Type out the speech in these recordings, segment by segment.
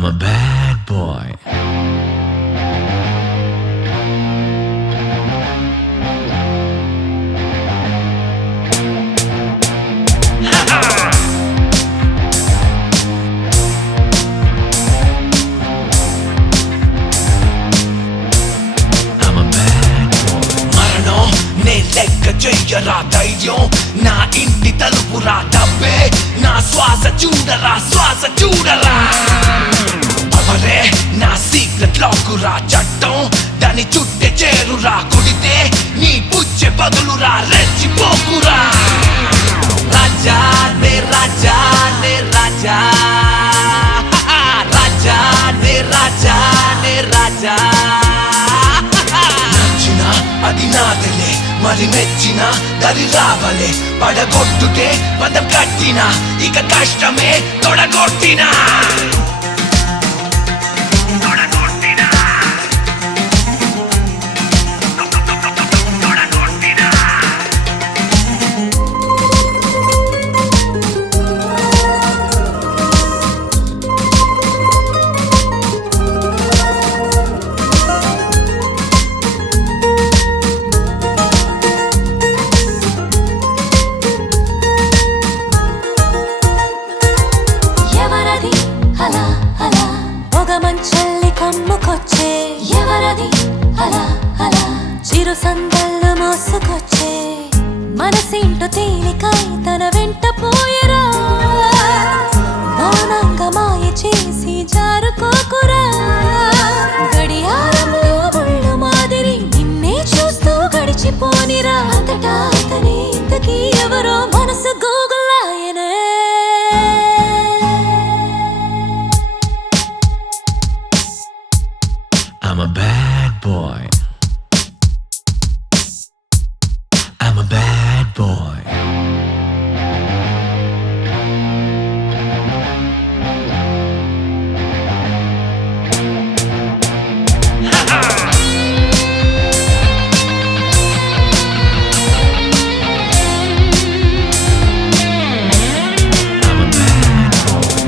I'm a bad boy. చెయ్యరా ధైర్యం నా ఇంటి తలుపురా డబ్బే నా శ్వాస చూడరా శ్వాస చూడరా అవరే నా సీక్రెట్ లాకురా చట్టం దాని చుట్టే చేరురా కుడితే నీ పుచ్చే బదులురా రెచ్చిపోకురా రాజా నే రాజా నే రాజా రాజా నే రాజా నే రాజా అది నాదలే మరి మెచ్చిన దరి రావలే పడగొట్టుటే పదం కట్టిన ఇక కష్టమే తొడగొట్టినా మంచల్లి కమ్ముకొచ్చే ఎవరది అలా అలా చిరు సందళ్ళు మోసుకొచ్చే మనసేంటో తేలికై తన వెంట పోయరా మౌనంగా మాయ చేసి జారుకోకురా గడియారంలో ముళ్ళు మాదిరి నిన్నే చూస్తూ గడిచిపోనిరా అంతటా అతని ఇంతకీ ఎవరో మనసు గూగులాయనే I'm a bad boy. I'm a bad boy.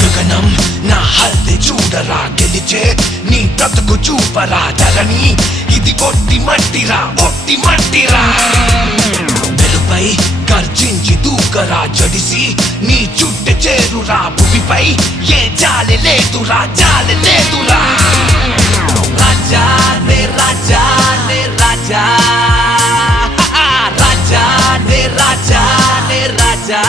గగనం నా హల్ది చూడరా గెలిచే నీ బ్రతుకు చూపరా ధరణి ఇది కొట్టి మట్టిరా ఒట్టి మట్టిరా వెలుపై గర్జించి దూకరా జడిసి నీ చుట్టె చేరురా భూమిపై ఏ జాలి లేదురా జాలి లేదురా రాజా నే రాజా నే రాజా రాజా నే రాజా నే రాజా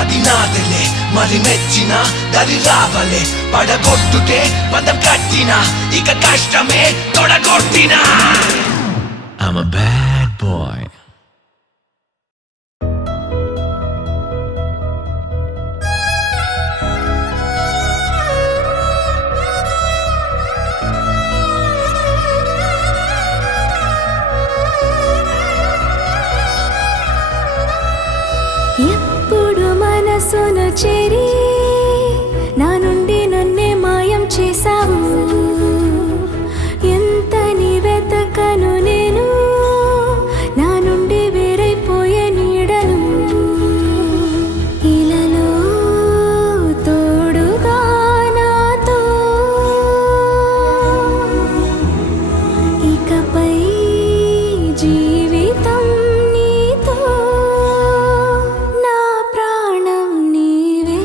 అది నాదలే మరి మెచ్చిన దరి రావలే పడగొట్టుటే పదం కట్టిన ఇక కష్టమే తొడగొట్టినా I'm a bad boy. ఎప్పుడు మనసును చేరి నా నుండి నన్నే మాయం చేశావు ఎంత నీ వెతకను నేను నా నుండి వేరైపోయే నీడను ఇలలో తోడుగా నాతో ఇకపై జీవితం నీతో నా ప్రాణం నీవే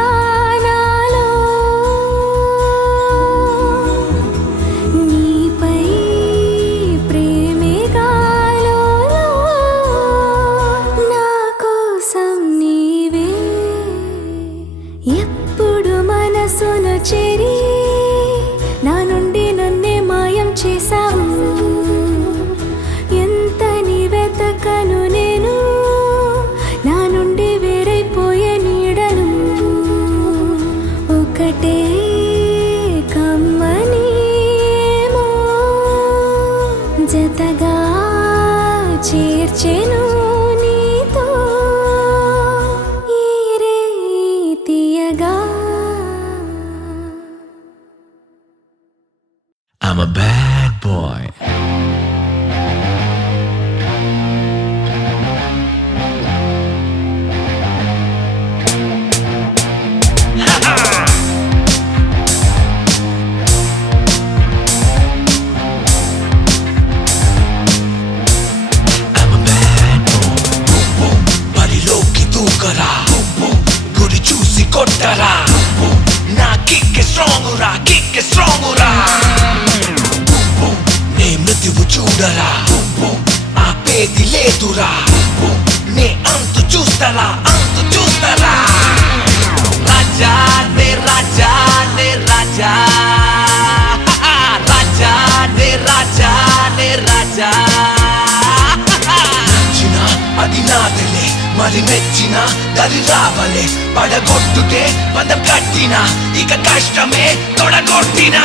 గానాలో నీపై ప్రేమే గాలో నా కోసం నీవే ఎప్పుడు మనసును చెరి నా నుండి నన్నే మాయం చేశావు ఎంత నీ వెతకను నేను నా నుండి వేరైపోయే నీడను ఒకటే కమ్మనేమో జతగా చేర్చెను నీతో ఈ రీతియగా I'm a bad boy. I'm a bad boy. Boom boom. బరిలోకి దూకరా. Boom boom. గురి చూసి కొట్టరా. Boom boom. నా kick strong రా, kick strong రా. Boom boom. నే మృత్యువు చూడరా. Boom boom. ఆపేది లేదురా. Boom boom. నే అంతు చూస్తారా, అంతు చూస్తారా. రాజా నే రాజా నే రాజా. రాజా నే రాజా నే రాజా. నచ్చిన అది నాదలే, మరి మెచ్చిన దరి రావలే. పడగొట్టుటే బంధం కట్టిన, ఇక కష్టమే తొడగొట్టినా.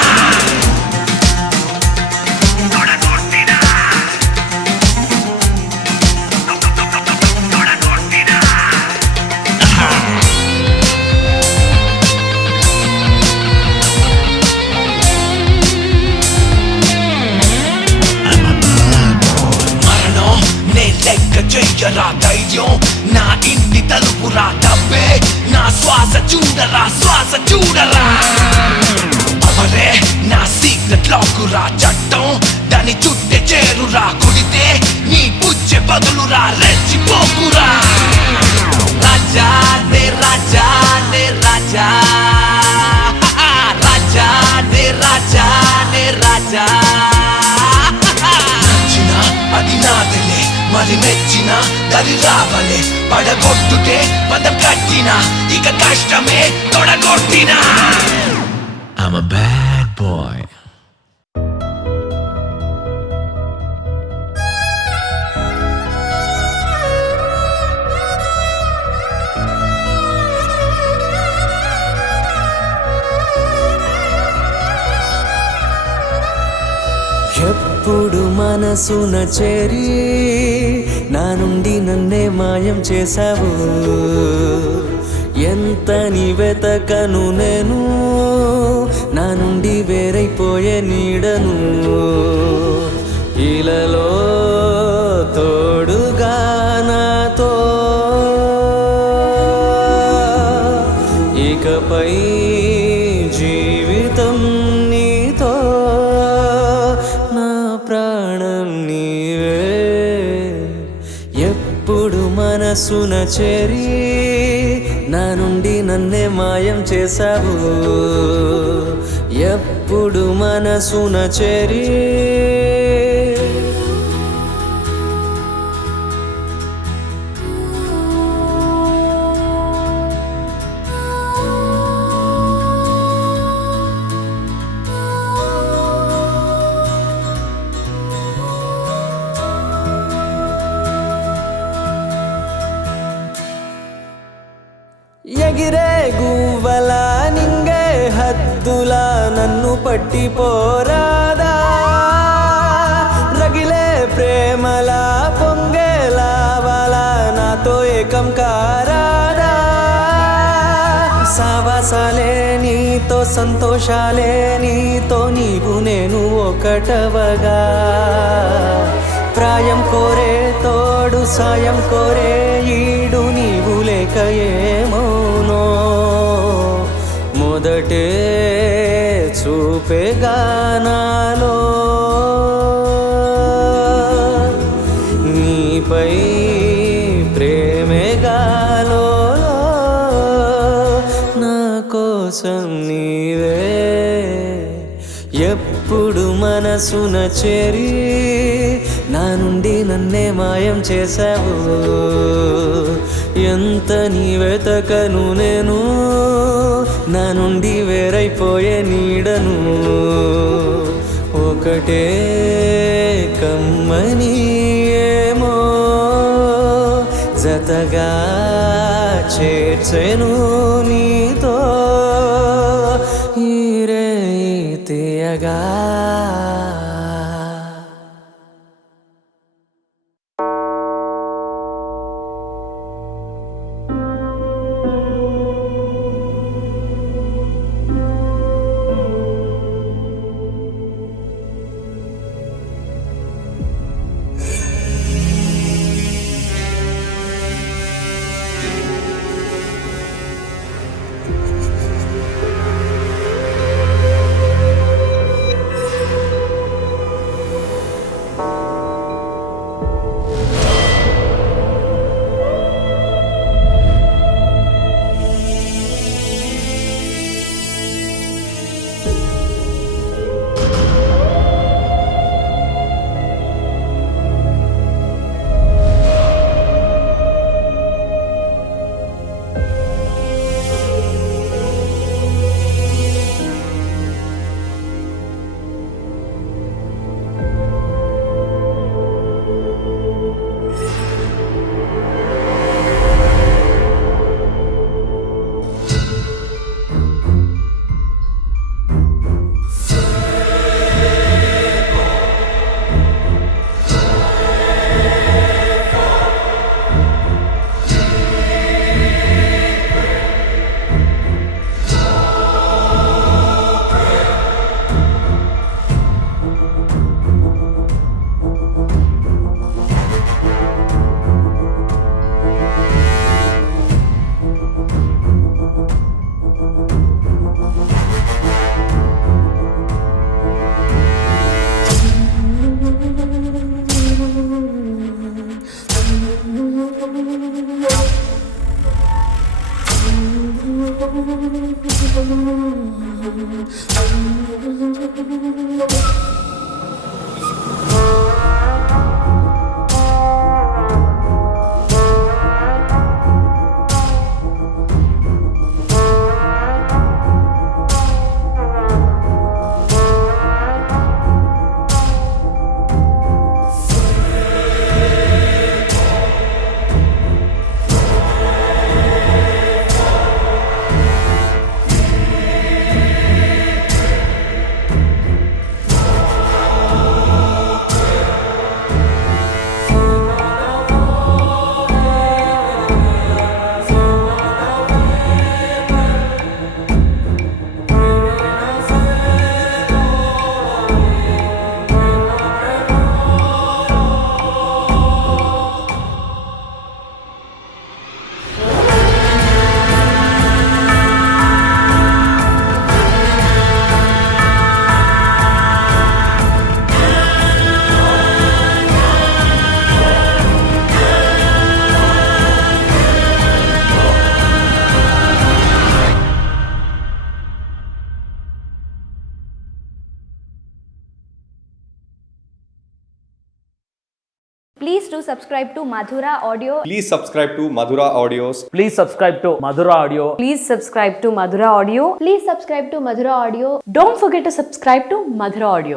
మరణం నే లెక్క చెయ్యరా, ధైర్యం నా ఇంటి తలుపురా. డబ్బే నా శ్వాస చూడరా, శ్వాస చూడరా. అవరే నా సీక్రెట్ లాకురా. చట్టం దాని చుట్టే చేరురా. కుడితే నీ పుచ్చే బదులురా, రెచ్చిపోకురా. రాజా నే రాజా నే రాజా. రాజా నే రాజా నే రాజా. నచ్చిన అది నాదలే, మరి మెచ్చిన దరి రావలే. పడగొట్టుటే బంధం కట్టిన, ఇక కష్టమే తొడగొట్టినా. I'm a bad boy. ఎప్పుడు మనసున చేరి నా నుండి నన్నే మాయం చేశావు ఎంత నీ వెతకను నేను నా నుండి వేరైపోయే నీడను ఇలలో తోడుగా నాతో ఇకపై జీవితం నీతో నా ప్రాణం నీవే ఎప్పుడు మనసున చేరి నా నుండి నన్నే మాయం చేశావు ఎప్పుడు మనసున చేరి ఎగిరే గువ్వల నింగే హద్దులా నన్ను పట్టిపోరాదా రగిలే ప్రేమలా పొంగే లావాలా నాతో ఏకం కారాదా సావాసాలే నీతో సంతోషాలే నీతో నీవు నేను ఒకటవగా ప్రాయం కోరే తోడు సాయం కోరే ఈడు నీవు లేక ఏమోనో మొదటే చూపేగా నాలో నీపై ప్రేమే గాలో నా కోసం నీవే ఎప్పుడు మనసున చేరి నా నుండి నన్నే మాయం చేశావు. ఎంత నీ వెతకను నేను నా నుండి వేరైపోయే నీడను. ఒకటే కమ్మని ఏమో జతగా చేర్చెను నీతో ఈరే తీయగా. Please do subscribe to Madhura Audio. Please subscribe to Madhura Audios. Please subscribe to Madhura Audio. Please subscribe to Madhura Audio. Please subscribe to Madhura Audio. Don't forget to subscribe to Madhura Audio.